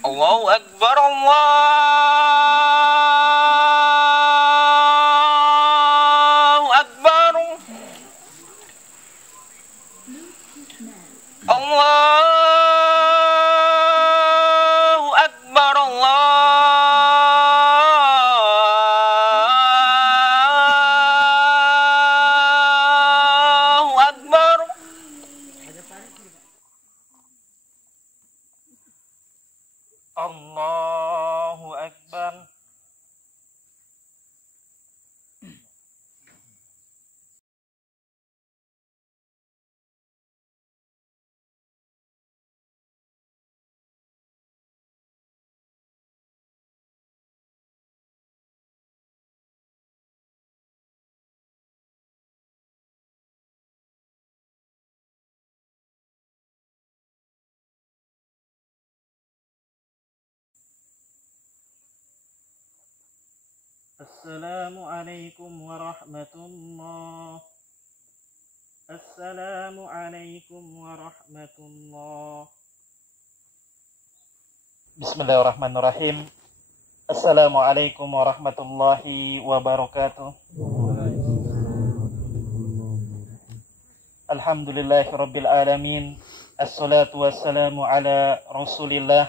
Allahu Akbar, Allahu Akbar, Allahu Akbar, Allahu Akbar. Allahu Akbar. Assalamualaikum warahmatullah. Assalamualaikum warahmatullah. Bismillahirrahmanirrahim. Assalamualaikum warahmatullahi wabarakatuh. Alhamdulillahirabbil alamin. Assalatu wassalamu ala Rasulillah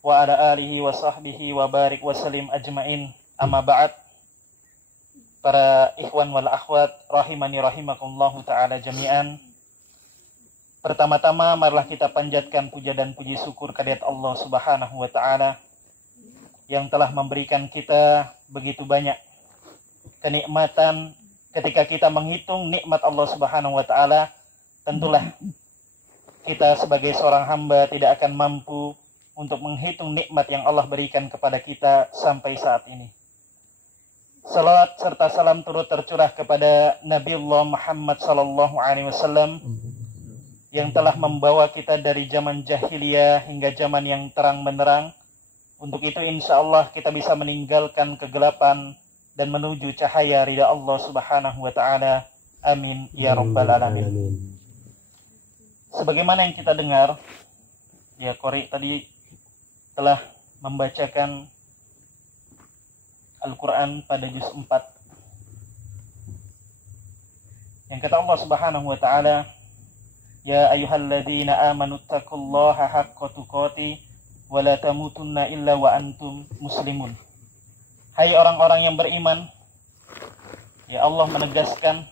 wa ala alihi wa sahbihi wa barik wa salim ajmain. Amma ba'd. Para ikhwan wal akhwat rahimani rahimakumullahu ta'ala jami'an. Pertama-tama marilah kita panjatkan puja dan puji syukur kehadirat Allah Subhanahu wa ta'ala yang telah memberikan kita begitu banyak kenikmatan. Ketika kita menghitung nikmat Allah Subhanahu wa ta'ala, tentulah kita sebagai seorang hamba tidak akan mampu untuk menghitung nikmat yang Allah berikan kepada kita sampai saat ini. Salawat serta salam turut tercurah kepada Nabiullah Muhammad sallallahu alaihi wasallam yang telah membawa kita dari zaman jahiliyah hingga zaman yang terang benderang. Untuk itu insya Allah kita bisa meninggalkan kegelapan dan menuju cahaya ridha Allah Subhanahu wa ta'ala. Amin ya rabbal alamin. Sebagaimana yang kita dengar, ya Qori tadi telah membacakan Al-Quran pada juz 4 yang kata Allah Subhanahu wa ta'ala, ya ayyuhalladzina amanu taqullaha haqqa tuqatih wa la tamutunna illa wa antum muslimun. Hai orang-orang yang beriman, ya Allah menegaskan,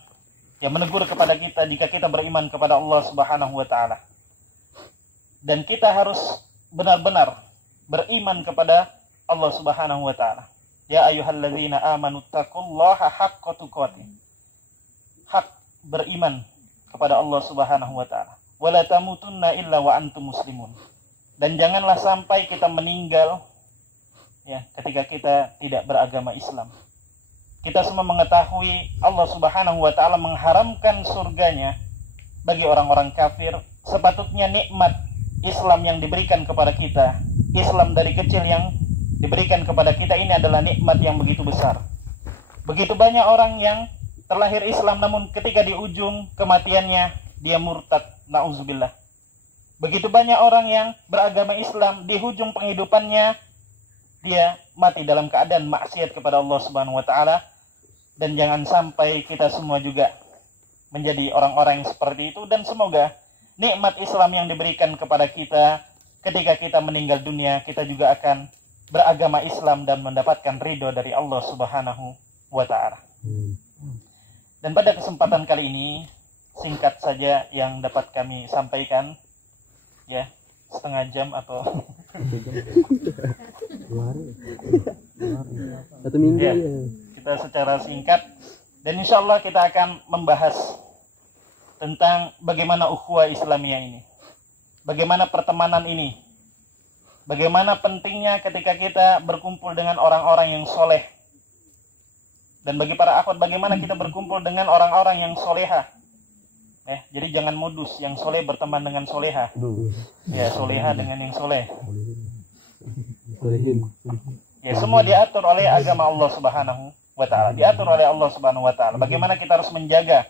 ya menegur kepada kita jika kita beriman kepada Allah Subhanahu wa ta'ala, dan kita harus benar-benar beriman kepada Allah Subhanahu wa ta'ala. Ya ayyuhalladzina amanu taqullaha haqqa tuqatih. Hak beriman kepada Allah Subhanahu wa ta'ala. Wa la tamutunna illa wa antum muslimun. Dan janganlah sampai kita meninggal ya ketika kita tidak beragama Islam. Kita semua mengetahui Allah Subhanahu wa ta'ala mengharamkan surganya bagi orang-orang kafir. Sepatutnya nikmat Islam yang diberikan kepada kita, Islam dari kecil yang diberikan kepada kita ini adalah nikmat yang begitu besar. Begitu banyak orang yang terlahir Islam namun ketika di ujung kematiannya dia murtad, na'udzubillah. Begitu banyak orang yang beragama Islam di ujung penghidupannya dia mati dalam keadaan maksiat kepada Allah Subhanahu wa ta'ala. Dan jangan sampai kita semua juga menjadi orang-orang yang seperti itu. Dan semoga nikmat Islam yang diberikan kepada kita ketika kita meninggal dunia, kita juga akan beragama Islam dan mendapatkan ridho dari Allah Subhanahu wa ta'ala. Dan pada kesempatan kali ini singkat saja yang dapat kami sampaikan, ya, setengah jam atau satu minggu ya, kita secara singkat. Dan insya Allah kita akan membahas tentang bagaimana ukhuwah Islamiyah ini, bagaimana pertemanan ini, bagaimana pentingnya ketika kita berkumpul dengan orang-orang yang soleh. Dan bagi para akhwat, bagaimana kita berkumpul dengan orang-orang yang soleha. Jadi jangan modus, yang soleh berteman dengan soleha. Ya, soleha dengan yang soleh. Ya, semua diatur oleh agama Allah Subhanahu wa ta'ala. Diatur oleh Allah Subhanahu wa ta'ala. Bagaimana kita harus menjaga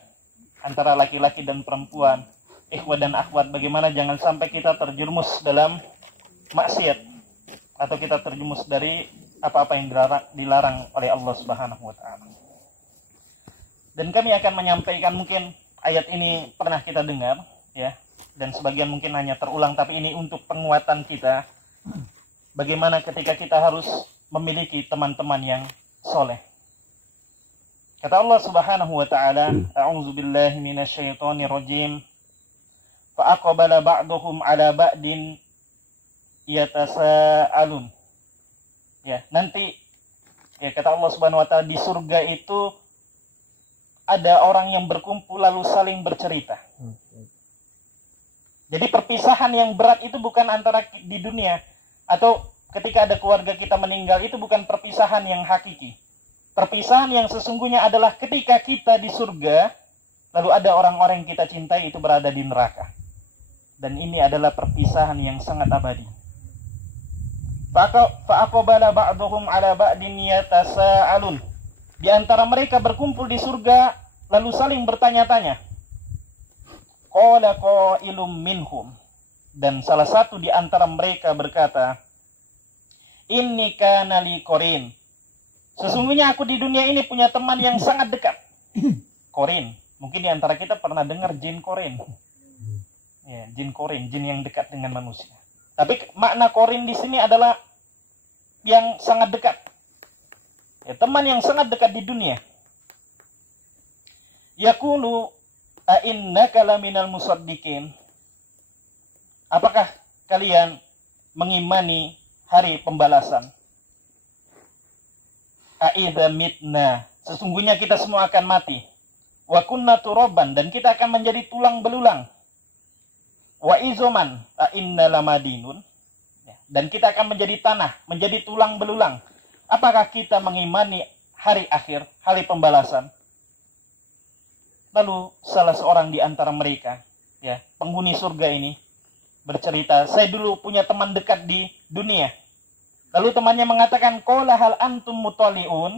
antara laki-laki dan perempuan, ikhwah dan akhwat. Bagaimana jangan sampai kita terjerumus dalam maksiat. atau kita terjumus dari apa-apa yang dilarang oleh Allah Subhanahu wa taala. Dan kami akan menyampaikan, mungkin ayat ini pernah kita dengar ya, dan sebagian mungkin hanya terulang, tapi ini untuk penguatan kita bagaimana ketika kita harus memiliki teman-teman yang soleh. Kata Allah Subhanahu wa taala, a'udzu billahi minasyaitonir rajim. Fa aqbala ba'duhum 'ala ba'din yatasaalun. Ya, nanti ya kata Allah Subhanahu wa taala, di surga itu ada orang yang berkumpul lalu saling bercerita. Jadi perpisahan yang berat itu bukan antara di dunia, atau ketika ada keluarga kita meninggal, itu bukan perpisahan yang hakiki. Perpisahan yang sesungguhnya adalah ketika kita di surga, lalu ada orang-orang yang kita cintai itu berada di neraka. Dan ini adalah perpisahan yang sangat abadi. Fa'aqbala ba'duhum 'ala ba'din yatasaalun. Di antara mereka berkumpul di surga lalu saling bertanya-tanya. Qala qailum minhum. Dan salah satu di antara mereka berkata, "Inni kana li qarin." Sesungguhnya aku di dunia ini punya teman yang sangat dekat. Qarin. Mungkin di antara kita pernah dengar jin qarin. Ya, jin qarin, jin yang dekat dengan manusia. Tapi makna qarin di sini adalah yang sangat dekat. Ya, teman yang sangat dekat di dunia. Yaqulu a'innaka laminal musaddiqin. Apakah kalian mengimani hari pembalasan? A'idza mitna. Sesungguhnya kita semua akan mati. Wa kunna turaban, dan kita akan menjadi tulang belulang. Wa izoman a'inna lamadinun. Dan kita akan menjadi tanah, menjadi tulang belulang. Apakah kita mengimani hari akhir, hari pembalasan? Lalu salah seorang di antara mereka, ya, penghuni surga ini bercerita, saya dulu punya teman dekat di dunia. Lalu temannya mengatakan, qala hal antum mutaliun?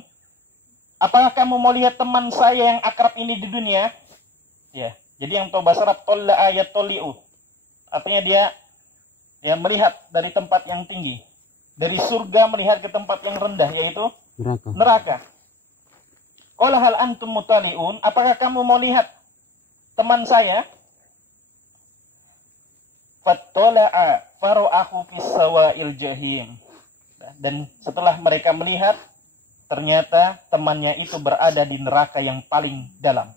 Apakah kamu mau lihat teman saya yang akrab ini di dunia? Ya, jadi yang tahu bahasa Arab, tolla ayat toliu. Artinya dia ya melihat dari tempat yang tinggi, dari surga melihat ke tempat yang rendah, yaitu neraka. Qala hal antum mutaliun? Apakah kamu mau lihat teman saya? Fattala'a fara'ahu fis sawa'il jahim. Dan setelah mereka melihat, ternyata temannya itu berada di neraka yang paling dalam.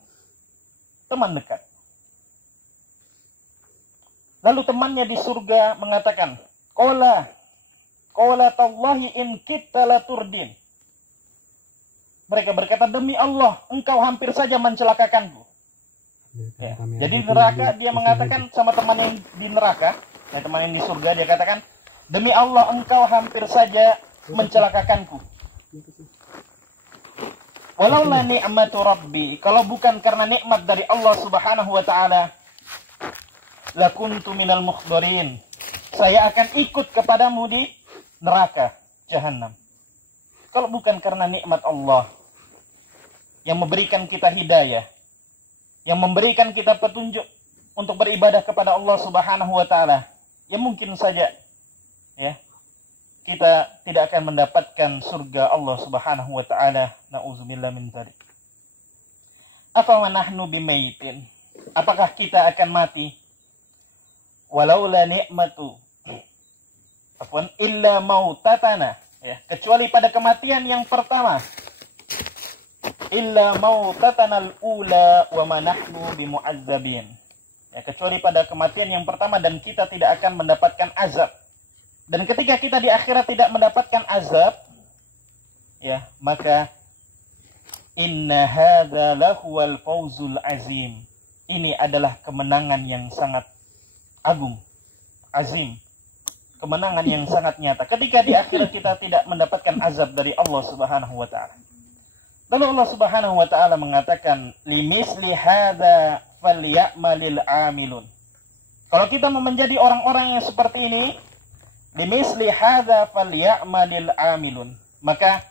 Teman dekat. Lalu temannya di surga mengatakan, Qala tallahi in kitta laturdin. Mereka berkata, demi Allah, engkau hampir saja mencelakakanku. Ya. Jadi neraka, dia mengatakan sama teman yang di neraka, ya, teman yang di surga, dia katakan, demi Allah, engkau hampir saja mencelakakanku. Walaula ni'matu rabbi, kalau bukan karena nikmat dari Allah Subhanahu wa taala, lakuntu minal mukhdarin, saya akan ikut kepadamu di neraka jahanam. Kalau bukan karena nikmat Allah yang memberikan kita hidayah, yang memberikan kita petunjuk untuk beribadah kepada Allah Subhanahu wa taala, ya mungkin saja ya kita tidak akan mendapatkan surga Allah Subhanahu wa taala. Nauzubillah min dzalik. Afa nahnu bimaitin? Apakah kita akan mati? Walaula ni'matu illa mautatana, ya, kecuali pada kematian yang pertama. Illa mautatana al-ula wa ma nahnu bimu'adzabin. Ya, kecuali pada kematian yang pertama dan kita tidak akan mendapatkan azab. Dan ketika kita di akhirat tidak mendapatkan azab, ya, maka inna hadza lahuwal fawzul azim. Ini adalah kemenangan yang sangat agung, azim, kemenangan yang sangat nyata. Ketika di akhirat kita tidak mendapatkan azab dari Allah Subhanahu wa taala. Lalu Allah Subhanahu wa taala mengatakan, limisli hadza falyamalil amilun. Kalau kita mau menjadi orang-orang yang seperti ini, limisli hadza falyamalil amilun, maka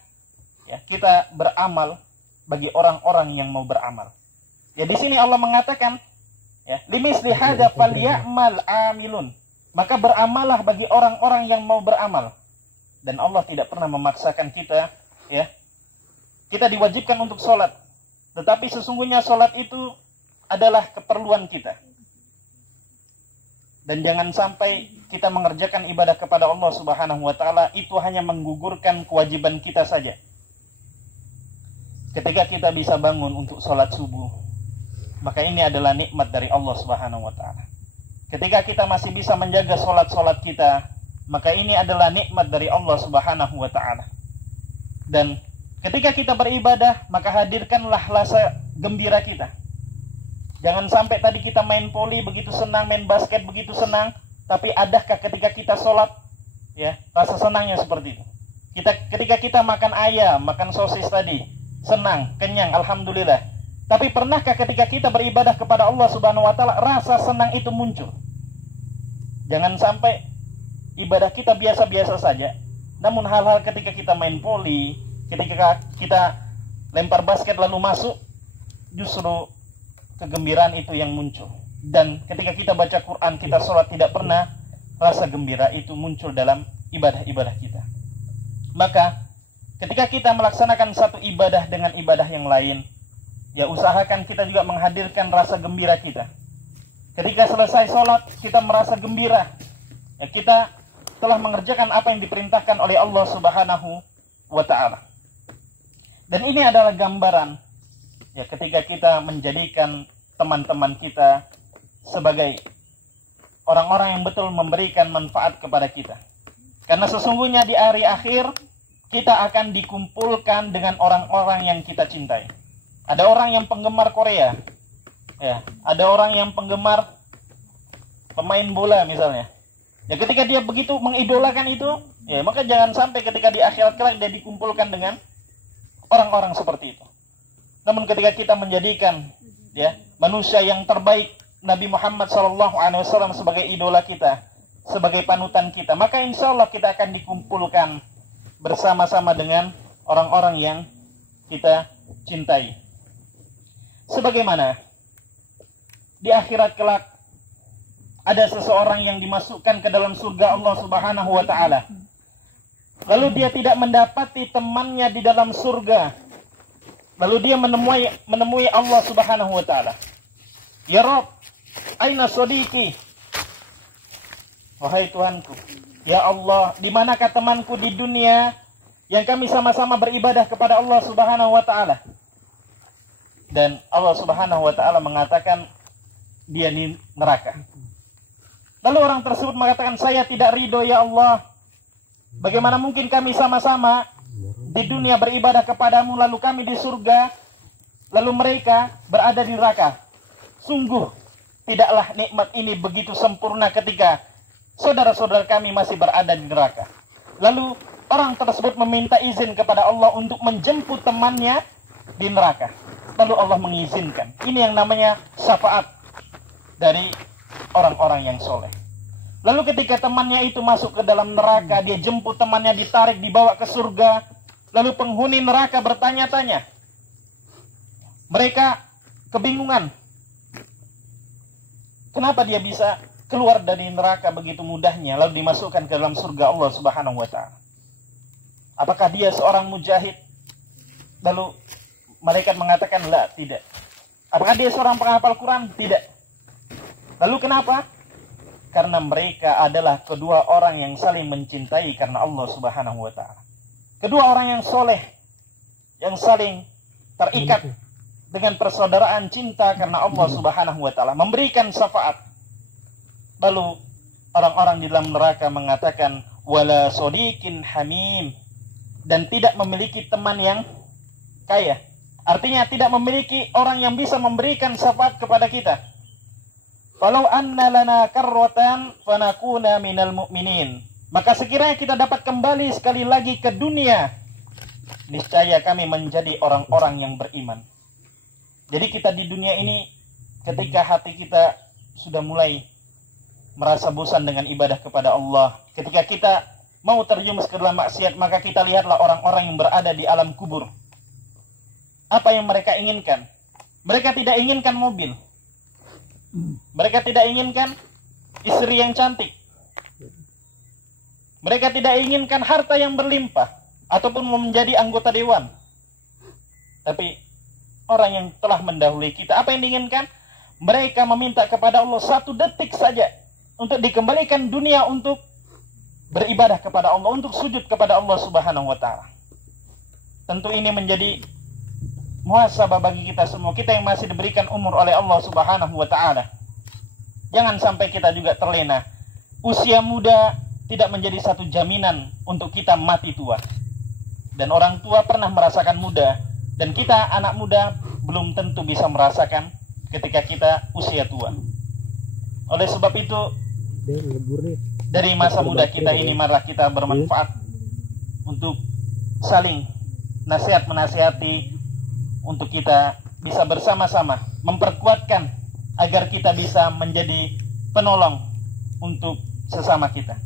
ya, kita beramal bagi orang-orang yang mau beramal. Ya, di sini Allah mengatakan, ya, limisli hadza falyamal amilun, maka beramalah bagi orang-orang yang mau beramal. dan Allah tidak pernah memaksakan kita, ya. Kita diwajibkan untuk sholat, tetapi sesungguhnya sholat itu adalah keperluan kita. Dan jangan sampai kita mengerjakan ibadah kepada Allah Subhanahu wa taala itu hanya menggugurkan kewajiban kita saja. Ketika kita bisa bangun untuk sholat subuh, maka ini adalah nikmat dari Allah Subhanahu wa taala. Ketika kita masih bisa menjaga sholat-sholat kita, maka ini adalah nikmat dari Allah Subhanahu wa taala. Dan ketika kita beribadah, maka hadirkanlah rasa gembira kita. Jangan sampai tadi kita main voli begitu senang, main basket begitu senang, tapi adakah ketika kita sholat, ya, rasa senangnya seperti itu? Ketika kita makan ayam, makan sosis tadi, senang, kenyang, alhamdulillah. Tapi pernahkah ketika kita beribadah kepada Allah Subhanahu wa taala, rasa senang itu muncul? Jangan sampai ibadah kita biasa-biasa saja, namun hal-hal ketika kita main voli, ketika kita lempar basket lalu masuk, justru kegembiraan itu yang muncul. Dan ketika kita baca Quran, kita sholat, tidak pernah rasa gembira itu muncul dalam ibadah-ibadah kita. Maka ketika kita melaksanakan satu ibadah dengan ibadah yang lain, ya usahakan kita juga menghadirkan rasa gembira kita. Ketika selesai sholat, kita merasa gembira, ya, kita telah mengerjakan apa yang diperintahkan oleh Allah Subhanahu wa ta'ala. Dan ini adalah gambaran, ya, ketika kita menjadikan teman-teman kita sebagai orang-orang yang betul memberikan manfaat kepada kita. Karena sesungguhnya di hari akhir kita akan dikumpulkan dengan orang-orang yang kita cintai. Ada orang yang penggemar Korea, ya, ada orang yang penggemar pemain bola misalnya. Ya, ketika dia begitu mengidolakan itu, ya, maka jangan sampai ketika di akhirat kelak dia dikumpulkan dengan orang-orang seperti itu. Namun ketika kita menjadikan, ya, manusia yang terbaik Nabi Muhammad SAW sebagai idola kita, sebagai panutan kita, maka insya Allah kita akan dikumpulkan bersama-sama dengan orang-orang yang kita cintai. Sebagaimana di akhirat kelak ada seseorang yang dimasukkan ke dalam surga Allah Subhanahu wa ta'ala, lalu dia tidak mendapati temannya di dalam surga, lalu dia menemui Allah Subhanahu wa ta'ala. Ya Rabb, aina sodiki? Wahai Tuhanku, ya Allah, di manakah temanku di dunia yang kami sama-sama beribadah kepada Allah Subhanahu wa ta'ala? Dan Allah Subhanahu wa ta'ala mengatakan dia di neraka. Lalu orang tersebut mengatakan, saya tidak ridho ya Allah. Bagaimana mungkin kami sama-sama di dunia beribadah kepadamu, lalu kami di surga, lalu mereka berada di neraka. Sungguh tidaklah nikmat ini begitu sempurna ketika saudara-saudara kami masih berada di neraka. Lalu orang tersebut meminta izin kepada Allah untuk menjemput temannya di neraka. Lalu Allah mengizinkan. Ini yang namanya syafaat dari orang-orang yang soleh. Lalu ketika temannya itu masuk ke dalam neraka, dia jemput temannya, ditarik, dibawa ke surga. Lalu penghuni neraka bertanya-tanya. Mereka kebingungan. Kenapa dia bisa keluar dari neraka begitu mudahnya, lalu dimasukkan ke dalam surga Allah Subhanahu wa ta'ala? Apakah dia seorang mujahid? Lalu malaikat mengatakan, la, tidak. Apakah dia seorang penghafal Quran? Tidak. Lalu kenapa? Karena mereka adalah kedua orang yang saling mencintai karena Allah Subhanahu wa ta'ala. Kedua orang yang soleh, yang saling terikat dengan persaudaraan cinta karena Allah Subhanahu wa ta'ala, memberikan syafaat. Lalu orang-orang di dalam neraka mengatakan, wala sodikin hamim, dan tidak memiliki teman yang kaya. Artinya tidak memiliki orang yang bisa memberikan syafaat kepada kita. Falau anna lana karratan fanakuna minal mu'minin. Maka sekiranya kita dapat kembali sekali lagi ke dunia, niscaya kami menjadi orang-orang yang beriman. Jadi kita di dunia ini, ketika hati kita sudah mulai merasa bosan dengan ibadah kepada Allah, ketika kita mau terjumus ke dalam maksiat, maka kita lihatlah orang-orang yang berada di alam kubur. Apa yang mereka inginkan? Mereka tidak inginkan mobil. Mereka tidak inginkan istri yang cantik. Mereka tidak inginkan harta yang berlimpah ataupun menjadi anggota dewan. Tapi orang yang telah mendahului kita, apa yang diinginkan? Mereka meminta kepada Allah 1 detik saja untuk dikembalikan dunia untuk beribadah kepada Allah, untuk sujud kepada Allah Subhanahu wa taala. Tentu ini menjadi muhasabah bagi kita semua, kita yang masih diberikan umur oleh Allah Subhanahu wa taala. Jangan sampai kita juga terlena. Usia muda tidak menjadi satu jaminan untuk kita mati tua. Dan orang tua pernah merasakan muda, dan kita anak muda belum tentu bisa merasakan ketika kita usia tua. Oleh sebab itu, dari masa muda kita ini marilah kita bermanfaat untuk saling nasihat menasihati, untuk kita bisa bersama-sama memperkuatkan agar kita bisa menjadi penolong untuk sesama kita.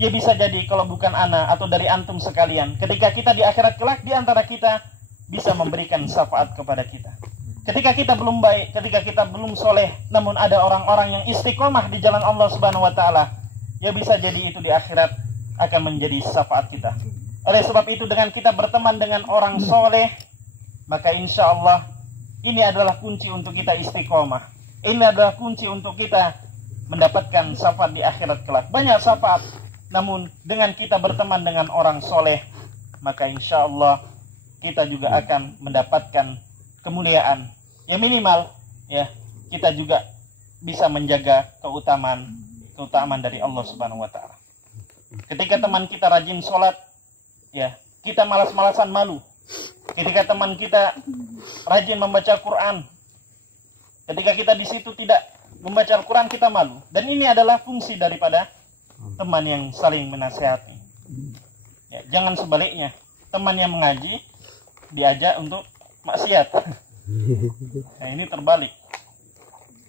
Ya bisa jadi kalau bukan ana atau dari antum sekalian, ketika kita di akhirat kelak, di antara kita bisa memberikan syafaat kepada kita. Ketika kita belum baik, ketika kita belum soleh, namun ada orang-orang yang istiqomah di jalan Allah Subhanahu wa taala, ya bisa jadi itu di akhirat akan menjadi syafaat kita. Oleh sebab itu, dengan kita berteman dengan orang soleh, maka insya Allah ini adalah kunci untuk kita istiqomah. Ini adalah kunci untuk kita mendapatkan syafaat di akhirat kelak. Banyak syafaat, namun dengan kita berteman dengan orang soleh, maka insya Allah kita juga akan mendapatkan kemuliaan. Ya minimal, ya kita juga bisa menjaga keutamaan dari Allah Subhanahu wa taala. Ketika teman kita rajin sholat, ya kita malas-malasan malu. Ketika teman kita rajin membaca Quran, ketika kita di situ tidak membaca Al-Quran, kita malu. Dan ini adalah fungsi daripada teman yang saling menasihati. Ya, jangan sebaliknya, teman yang mengaji diajak untuk maksiat. Nah, ini terbalik.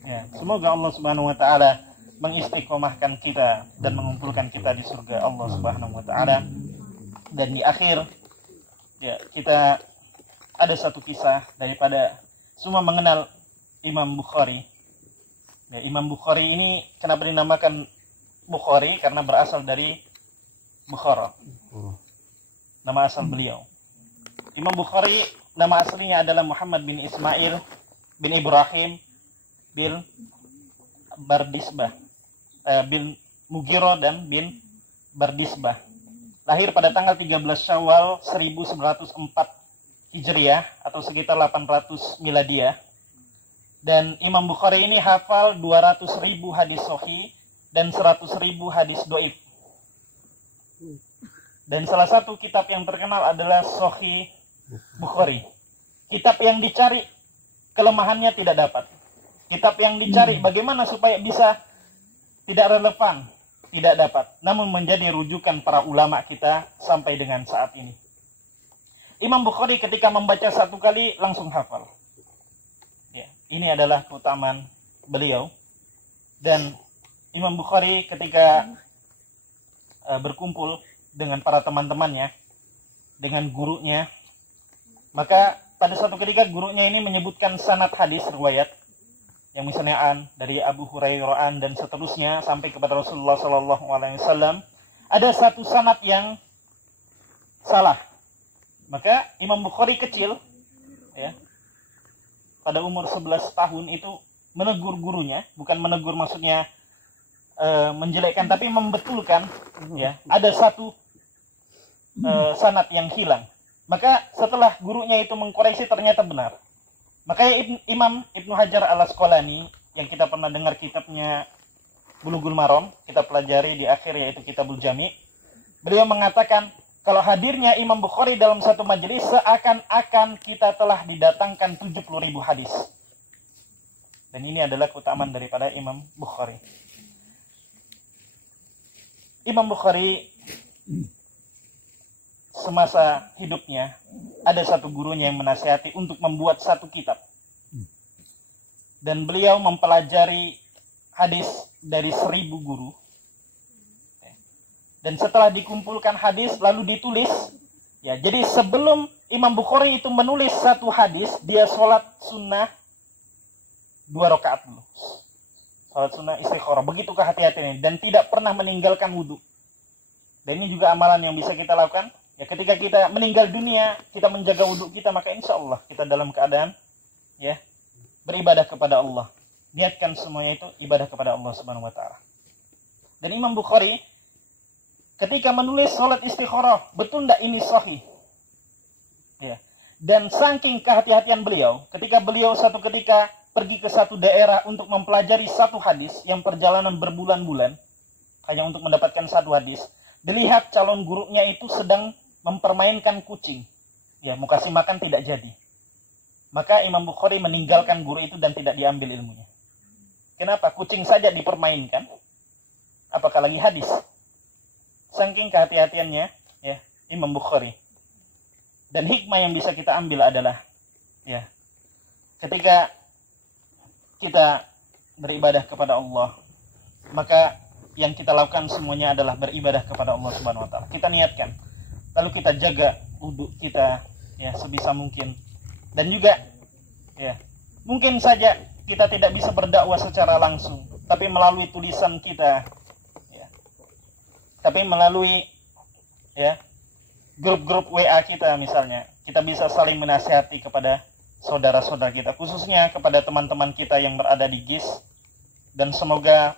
Ya, semoga Allah Subhanahu wa taala mengistiqomahkan kita dan mengumpulkan kita di surga Allah Subhanahu wa taala. Dan di akhir, ya, kita ada satu kisah daripada semua mengenal Imam Bukhari. Ya, Imam Bukhari ini kenapa dinamakan Bukhari? Karena berasal dari Bukhara. Nama asal beliau. Imam Bukhari, nama aslinya adalah Muhammad bin Ismail bin Ibrahim bin Bardisbah, bin Mughirah dan bin Bardisbah. Lahir pada tanggal 13 Syawal 1904 Hijriah atau sekitar 800 Miladiah. Dan Imam Bukhari ini hafal 200.000 hadis sahih dan 100.000 hadis dhaif. Dan salah satu kitab yang terkenal adalah Sahih Bukhari. Kitab yang dicari kelemahannya tidak dapat. Kitab yang dicari bagaimana supaya bisa tidak relevan, tidak dapat. Namun menjadi rujukan para ulama kita sampai dengan saat ini. Imam Bukhari ketika membaca satu kali langsung hafal. Ya, ini adalah keutamaan beliau. Dan Imam Bukhari ketika berkumpul dengan para teman-temannya, dengan gurunya, maka pada suatu ketika gurunya ini menyebutkan sanad hadis riwayat yang misalnya dari Abu Hurairah dan seterusnya sampai kepada Rasulullah SAW. Ada satu sanad yang salah. Maka Imam Bukhari kecil, ya, pada umur 11 tahun itu menegur gurunya, bukan menegur maksudnya menjelekkan, tapi membetulkan, ya, ada satu sanad yang hilang. Maka setelah gurunya itu mengkoreksi ternyata benar. Makanya Imam Ibnu Hajar Al-Asqalani yang kita pernah dengar kitabnya Bulughul Maram, kita pelajari di akhir yaitu Kitabul Jami'. Beliau mengatakan kalau hadirnya Imam Bukhari dalam satu majelis seakan-akan kita telah didatangkan 70.000 hadis. Dan ini adalah keutamaan daripada Imam Bukhari. Imam Bukhari semasa hidupnya ada satu gurunya yang menasihati untuk membuat satu kitab. Dan beliau mempelajari hadis dari 1000 guru. Dan setelah dikumpulkan hadis lalu ditulis. Ya, jadi sebelum Imam Bukhari itu menulis satu hadis, dia sholat sunnah 2 rakaat dulu. Sholat sunnah istikharah. Begitu kehati-hatiannya dan tidak pernah meninggalkan wudhu. Dan ini juga amalan yang bisa kita lakukan. Ya, ketika kita meninggal dunia, kita menjaga wudhu kita, maka insya Allah kita dalam keadaan ya beribadah kepada Allah. Niatkan semuanya itu ibadah kepada Allah Subhanahu wa taala. Dan Imam Bukhari ketika menulis salat istikharah, betul enggak ini sahih? Ya. Dan saking kehati-hatian beliau, ketika beliau satu ketika pergi ke satu daerah untuk mempelajari satu hadis yang perjalanan berbulan-bulan hanya untuk mendapatkan satu hadis, dilihat calon gurunya itu sedang mempermainkan kucing. Ya, mau kasih makan tidak jadi. Maka Imam Bukhari meninggalkan guru itu dan tidak diambil ilmunya. Kenapa? Kucing saja dipermainkan. Apakah lagi hadis? Saking kehati-hatiannya ya Imam Bukhari. Dan hikmah yang bisa kita ambil adalah ya ketika kita beribadah kepada Allah, maka yang kita lakukan semuanya adalah beribadah kepada Allah Subhanahu wa taala. Kita niatkan. Lalu kita jaga wudhu kita ya sebisa mungkin. Dan juga ya mungkin saja kita tidak bisa berdakwah secara langsung, tapi melalui tulisan kita ya. Tapi melalui ya grup-grup WA kita misalnya, kita bisa saling menasihati kepada saudara-saudara kita, khususnya kepada teman-teman kita yang berada di GIS. Dan semoga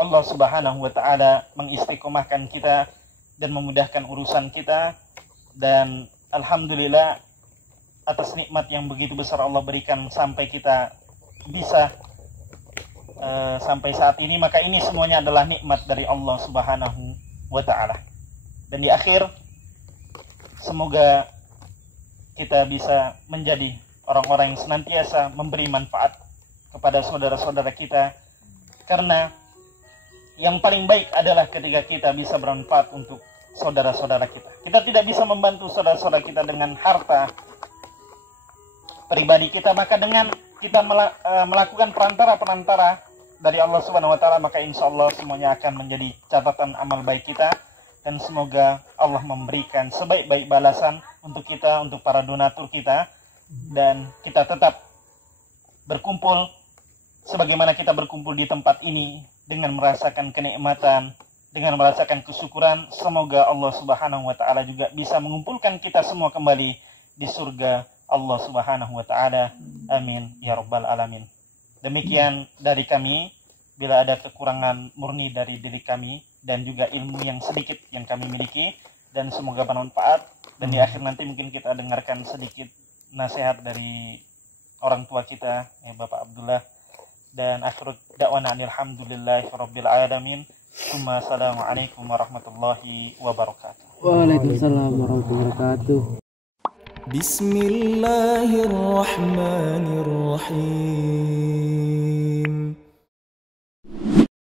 Allah Subhanahu wa taala mengistiqomahkan kita dan memudahkan urusan kita. Dan alhamdulillah atas nikmat yang begitu besar Allah berikan sampai kita bisa sampai saat ini, maka ini semuanya adalah nikmat dari Allah Subhanahu wa taala. Dan di akhir semoga kita bisa menjadi orang-orang yang senantiasa memberi manfaat kepada saudara-saudara kita, karena yang paling baik adalah ketika kita bisa bermanfaat untuk saudara-saudara kita. Kita tidak bisa membantu saudara-saudara kita dengan harta pribadi kita, maka dengan kita melakukan perantara-perantara dari Allah Subhanahu wa taala, maka insya Allah semuanya akan menjadi catatan amal baik kita. Dan semoga Allah memberikan sebaik-baik balasan untuk kita, untuk para donatur kita, dan kita tetap berkumpul sebagaimana kita berkumpul di tempat ini dengan merasakan kenikmatan, dengan merasakan kesyukuran. Semoga Allah Subhanahu wa taala juga bisa mengumpulkan kita semua kembali di surga Allah Subhanahu wa taala. Amin ya rabbal alamin. Demikian dari kami. Bila ada kekurangan murni dari diri kami dan juga ilmu yang sedikit yang kami miliki, dan semoga bermanfaat. Dan di akhir nanti mungkin kita dengarkan sedikit nasihat dari orang tua kita ya Bapak Abdullah. Dan akhir da'wana alhamdulillahi rabbil alamin. Assalamualaikum warahmatullahi wabarakatuh. Waalaikumsalam warahmatullahi wabarakatuh. Bismillahirrahmanirrahim.